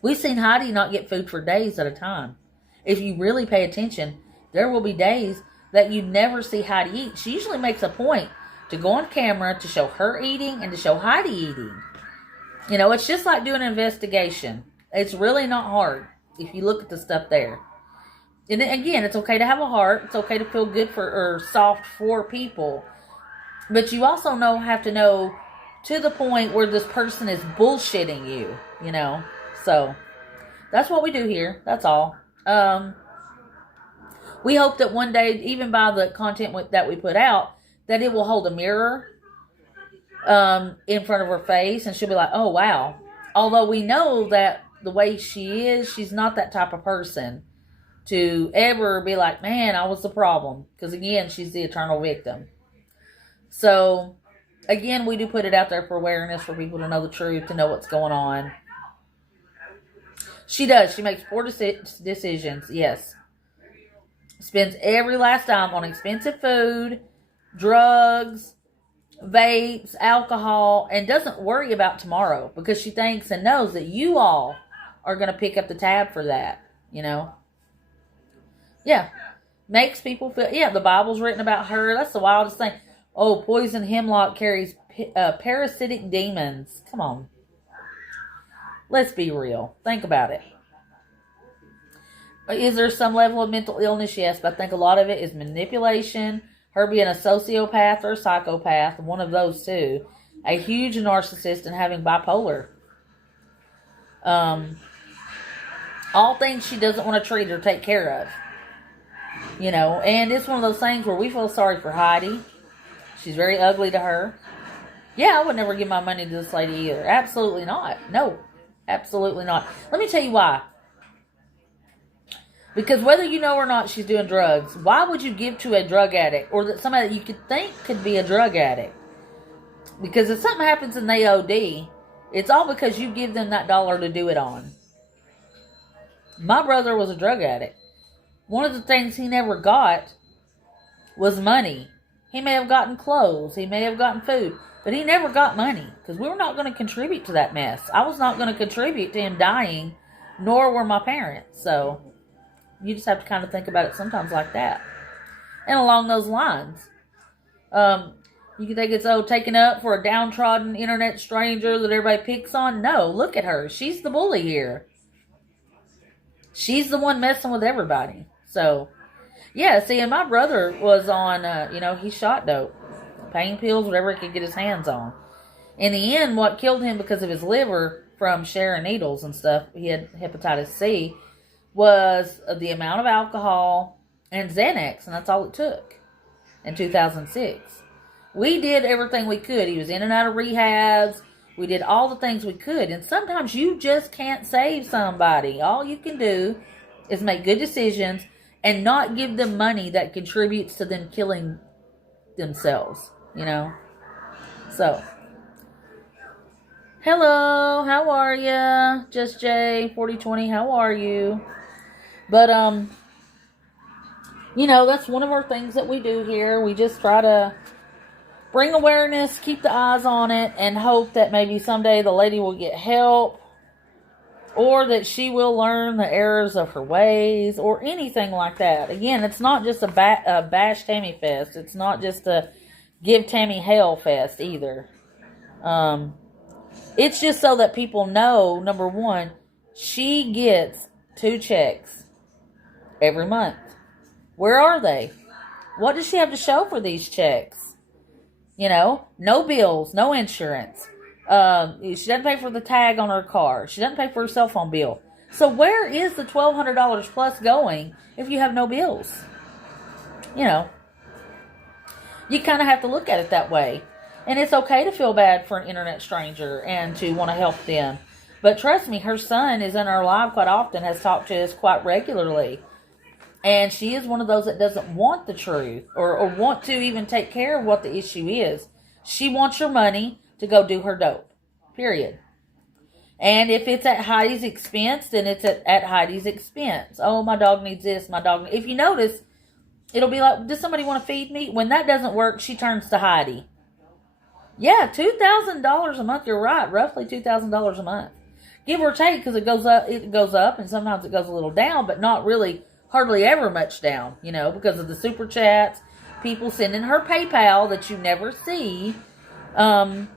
We've seen Heidi not get food for days at a time. If you really pay attention, there will be days that you never see Heidi eat. She usually makes a point to go on camera to show her eating and to show Heidi eating. You know, it's just like doing an investigation. It's really not hard if you look at the stuff there. And again, it's okay to have a heart. It's okay to feel good or soft for people. But you also have to know to the point where this person is bullshitting you, you know. So, that's what we do here. That's all. We hope that one day, even by the content that we put out, that it will hold a mirror in front of her face. And she'll be like, oh, wow. Although we know that the way she is, she's not that type of person to ever be like, man, I was the problem. Because, again, she's the eternal victim. So, again, we do put it out there for awareness, for people to know the truth, to know what's going on. She does. She makes poor decisions, yes. Spends every last dime on expensive food, drugs, vapes, alcohol, and doesn't worry about tomorrow because she thinks and knows that you all are going to pick up the tab for that, you know. Yeah. Makes people feel, the Bible's written about her. That's the wildest thing. Oh, poison hemlock carries parasitic demons. Come on. Let's be real. Think about it. Is there some level of mental illness? Yes, but I think a lot of it is manipulation, her being a sociopath or a psychopath, one of those two, a huge narcissist, and having bipolar. All things she doesn't want to treat or take care of. You know, and it's one of those things where we feel sorry for Heidi. She's very ugly to her. Yeah, I would never give my money to this lady either. Absolutely not. No, absolutely not. Let me tell you why. Because whether you know or not she's doing drugs, why would you give to a drug addict or that somebody that you could think could be a drug addict? Because if something happens and they OD, it's all because you give them that dollar to do it on. My brother was a drug addict. One of the things he never got was money. He may have gotten clothes. He may have gotten food. But he never got money. Because we were not going to contribute to that mess. I was not going to contribute to him dying. Nor were my parents. So, you just have to kind of think about it sometimes like that. And along those lines. You think it's, taken up for a downtrodden internet stranger that everybody picks on? No, look at her. She's the bully here. She's the one messing with everybody. So, yeah, see, and my brother was on, he shot dope. Pain pills, whatever he could get his hands on. In the end, what killed him because of his liver from sharing needles and stuff, he had hepatitis C, was the amount of alcohol and Xanax, and that's all it took in 2006. We did everything we could. He was in and out of rehabs. We did all the things we could. And sometimes you just can't save somebody. All you can do is make good decisions and not give them money that contributes to them killing themselves, So, hello, how are you? Just Jay, 4020, how are you? But, that's one of our things that we do here. We just try to bring awareness, keep the eyes on it, and hope that maybe someday the lady will get help, or that she will learn the errors of her ways, or anything like that. Again, it's not just a bash Tammy fest. It's not just a give Tammy hell fest either. It's just so that people know, number one, she gets 2 checks every month. Where are they? What does she have to show for these checks? No bills, no insurance. She doesn't pay for the tag on her car. She doesn't pay for her cell phone bill. So where is the $1,200 plus going if you have no bills? You kind of have to look at it that way. And it's okay to feel bad for an internet stranger and to want to help them. But trust me, her son is in our live quite often, has talked to us quite regularly. And she is one of those that doesn't want the truth or want to even take care of what the issue is. She wants your money to go do her dope. Period. And if it's at Heidi's expense, then it's at Heidi's expense. Oh, my dog needs this. If you notice, it'll be like, does somebody want to feed me? When that doesn't work, she turns to Heidi. Yeah, $2,000 a month. You're right. Roughly $2,000 a month. Give or take, because it goes up, and sometimes it goes a little down, but not really. Hardly ever much down, because of the super chats, people sending her PayPal that you never see, and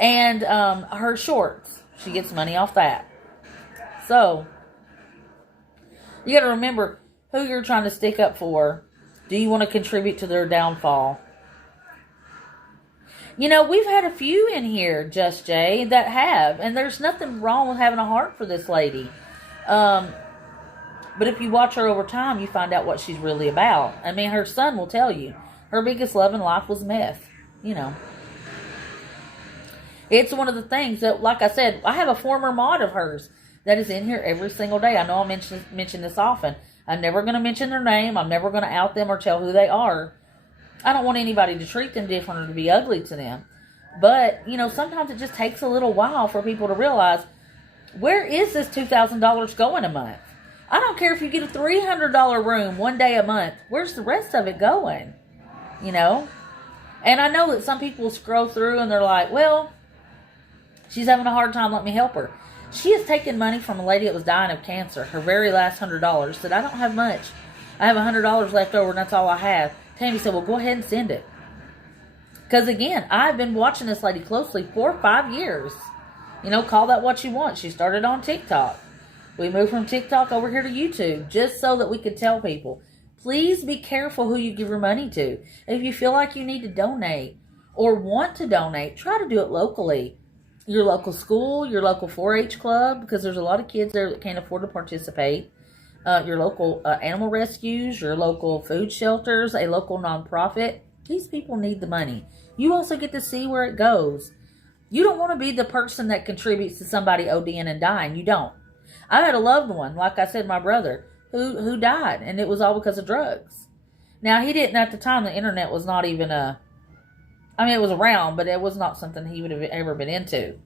her shorts. She gets money off that. So, you got to remember who you're trying to stick up for. Do you want to contribute to their downfall? We've had a few in here, Just Jay, that have, and there's nothing wrong with having a heart for this lady. But if you watch her over time, you find out what she's really about. I mean, her son will tell you. Her biggest love in life was meth. It's one of the things that, like I said, I have a former mod of hers that is in here every single day. I know I mention this often. I'm never going to mention their name. I'm never going to out them or tell who they are. I don't want anybody to treat them different or to be ugly to them. But, sometimes it just takes a little while for people to realize, where is this $2,000 going a month? I don't care if you get a $300 room one day a month. Where's the rest of it going? And I know that some people scroll through and they're like, well, she's having a hard time. Let me help her. She has taken money from a lady that was dying of cancer. Her very last $100. Said, I don't have much. I have $100 left over and that's all I have. Tammy said, well, go ahead and send it. Because again, I've been watching this lady closely for 5 years. Call that what you want. She started on TikTok. We moved from TikTok over here to YouTube just so that we could tell people, please be careful who you give your money to. If you feel like you need to donate or want to donate, try to do it locally. Your local school, your local 4-H club, because there's a lot of kids there that can't afford to participate. Your local animal rescues, your local food shelters, a local nonprofit. These people need the money. You also get to see where it goes. You don't want to be the person that contributes to somebody ODing and dying. You don't. I had a loved one, like I said, my brother, who died, and it was all because of drugs. Now, he didn't, at the time, the internet was not even it was around, but it was not something he would have ever been into.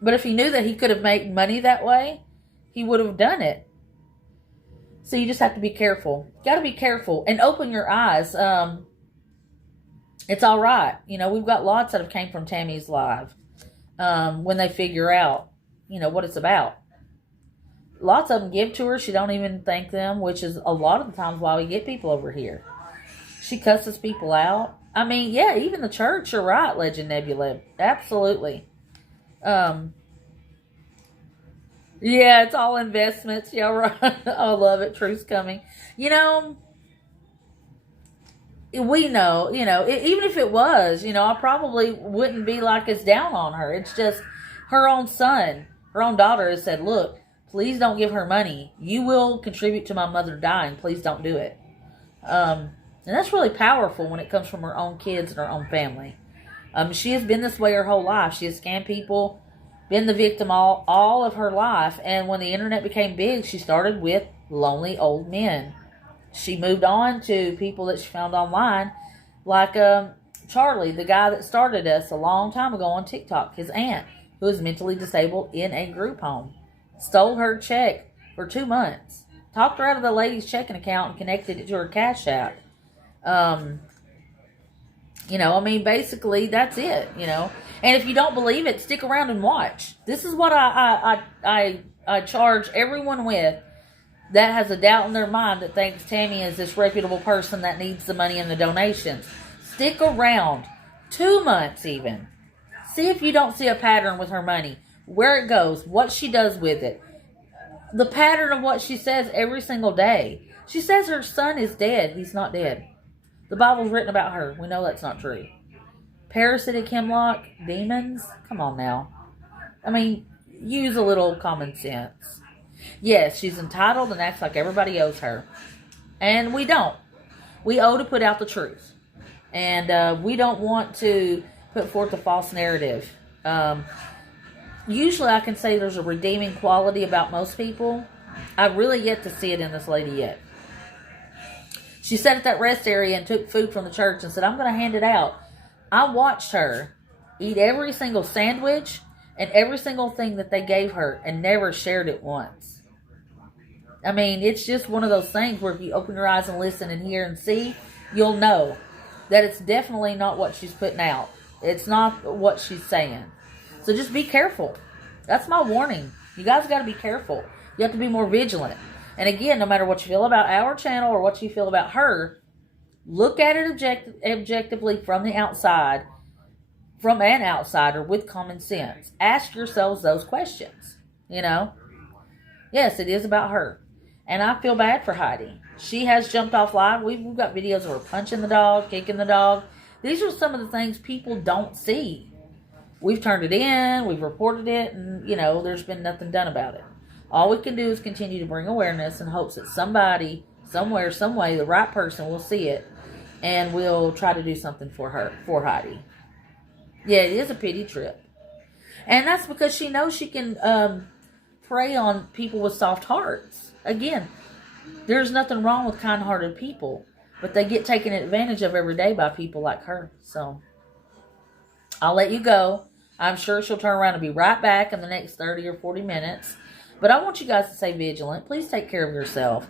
But if he knew that he could have made money that way, he would have done it. So you just have to be careful. Got to be careful and open your eyes. It's all right. We've got lots that have came from Tammy's live when they figure out, what it's about. Lots of them give to her. She don't even thank them, which is a lot of the times why we get people over here. She cusses people out. I mean, yeah, even the church, you're right, Legend Nebula. Absolutely. Um, yeah, it's all investments. Yeah, right. I love it. Truth's coming. You know, we know, even if it was, I probably wouldn't be like as down on her. It's just her own son, her own daughter has said, look, please don't give her money. You will contribute to my mother dying. Please don't do it. And that's really powerful when it comes from her own kids and her own family. She has been this way her whole life. She has scammed people, been the victim all of her life. And when the internet became big, she started with lonely old men. She moved on to people that she found online, like Charlie, the guy that started us a long time ago on TikTok, his aunt, who is mentally disabled in a group home. Stole her check for 2 months. Talked her out of the lady's checking account and connected it to her Cash App. Basically, that's it, And if you don't believe it, stick around and watch. This is what I charge everyone with that has a doubt in their mind that thinks Tammy is this reputable person that needs the money and the donations. Stick around. 2 months even. See if you don't see a pattern with her money. Where it goes. What she does with it. The pattern of what she says every single day. She says her son is dead. He's not dead. The Bible's written about her. We know that's not true. Parasitic hemlock, demons. Come on now. I mean, use a little common sense. Yes, she's entitled and acts like everybody owes her. And we don't. We owe to put out the truth. And we don't want to put forth a false narrative. Usually I can say there's a redeeming quality about most people. I've really yet to see it in this lady yet. She sat at that rest area and took food from the church and said, I'm going to hand it out. I watched her eat every single sandwich and every single thing that they gave her and never shared it once. I mean, it's just one of those things where if you open your eyes and listen and hear and see, you'll know that it's definitely not what she's putting out. It's not what she's saying. So just be careful. That's my warning. You guys got to be careful. You have to be more vigilant. And again, no matter what you feel about our channel or what you feel about her, look at it objectively from the outside, from an outsider with common sense. Ask yourselves those questions. Yes, it is about her. And I feel bad for Heidi. She has jumped off live. We've got videos of her punching the dog, kicking the dog. These are some of the things people don't see. We've turned it in, we've reported it, and, there's been nothing done about it. All we can do is continue to bring awareness in hopes that somebody, somewhere, some way, the right person will see it and will try to do something for Heidi. Yeah, it is a pity trip. And that's because she knows she can prey on people with soft hearts. Again, there's nothing wrong with kind-hearted people, but they get taken advantage of every day by people like her. So, I'll let you go. I'm sure she'll turn around and be right back in the next 30 or 40 minutes. But I want you guys to stay vigilant. Please take care of yourself.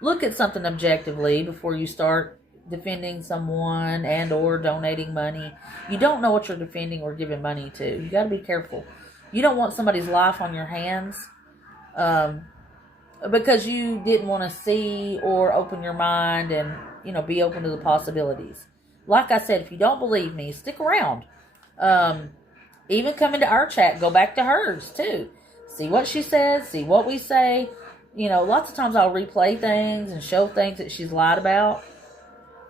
Look at something objectively before you start defending someone and or donating money. You don't know what you're defending or giving money to. You got to be careful. You don't want somebody's life on your hands because you didn't want to see or open your mind and, be open to the possibilities. Like I said, if you don't believe me, stick around. Even come into our chat, go back to hers too. See what she says, see what we say. Lots of times I'll replay things and show things that she's lied about.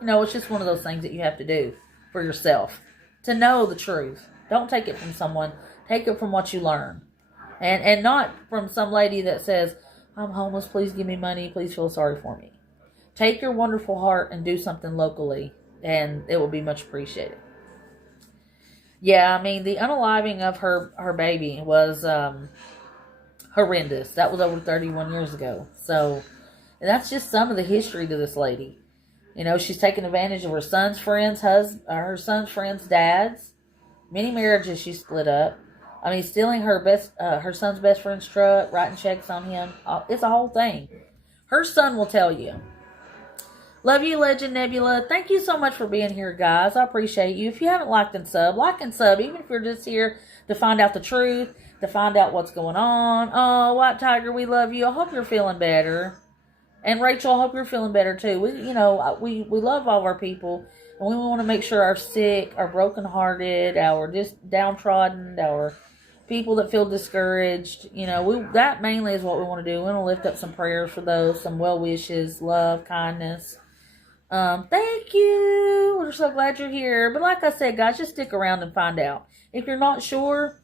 It's just one of those things that you have to do for yourself. To know the truth. Don't take it from someone. Take it from what you learn. And not from some lady that says, I'm homeless, please give me money, please feel sorry for me. Take your wonderful heart and do something locally, and it will be much appreciated. Yeah, the unaliving of her baby was horrendous. That was over 31 years ago. So, and that's just some of the history to this lady. She's taken advantage of her son's friends' dads. Many marriages she split up. Stealing her son's best friend's truck, writing checks on him. It's a whole thing. Her son will tell you. Love you, Legend Nebula. Thank you so much for being here, guys. I appreciate you. If you haven't liked and sub, like and sub, even if you're just here to find out the truth, to find out what's going on. Oh, White Tiger, we love you. I hope you're feeling better. And Rachel, I hope you're feeling better too. We love all of our people, and we want to make sure our sick, our brokenhearted, our just downtrodden, our people that feel discouraged. That mainly is what we want to do. We want to lift up some prayers for those, some well wishes, love, kindness. Thank you. We're so glad you're here. But like I said, guys, just stick around and find out. If you're not sure,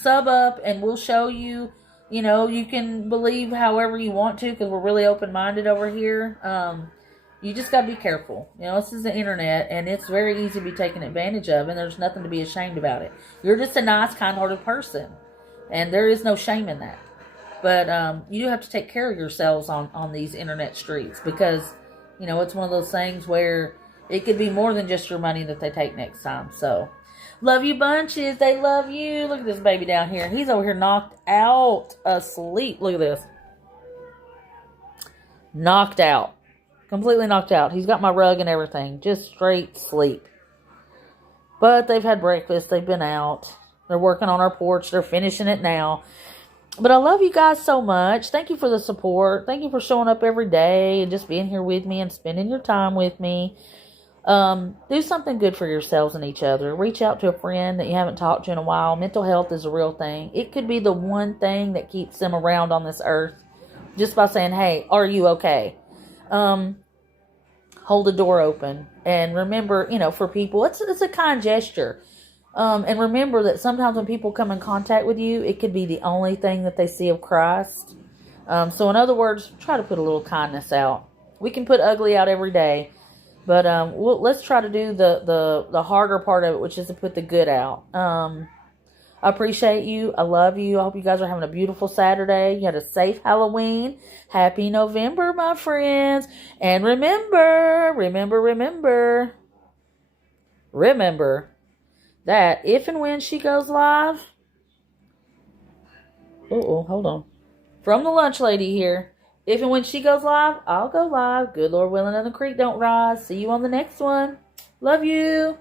sub up and we'll show you. You can believe however you want to because we're really open-minded over here. You just got to be careful. This is the internet and it's very easy to be taken advantage of, and there's nothing to be ashamed about it. You're just a nice, kind-hearted person, and there is no shame in that. But you do have to take care of yourselves on these internet streets because, it's one of those things where it could be more than just your money that they take next time. So, love you bunches. They love you. Look at this baby down here. He's over here knocked out asleep. Look at this. Knocked out. Completely knocked out. He's got my rug and everything. Just straight sleep. But they've had breakfast. They've been out. They're working on our porch. They're finishing it now. But I love you guys so much. Thank you for the support. Thank you for showing up every day and just being here with me and spending your time with me. Do something good for yourselves and each other. Reach out to a friend that you haven't talked to in a while. Mental health is a real thing. It could be the one thing that keeps them around on this earth. Just by saying, hey, are you okay? Hold the door open. And remember, for people, it's a kind gesture. And remember that sometimes when people come in contact with you, it could be the only thing that they see of Christ. So in other words, try to put a little kindness out. We can put ugly out every day. But let's try to do the harder part of it, which is to put the good out. I appreciate you. I love you. I hope you guys are having a beautiful Saturday. You had a safe Halloween. Happy November, my friends. And remember that if and when she goes live... hold on. From the lunch lady here. If and when she goes live, I'll go live. Good Lord willing and the creek don't rise. See you on the next one. Love you.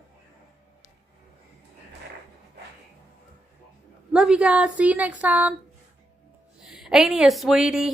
Love you guys. See you next time. Ain't he a sweetie?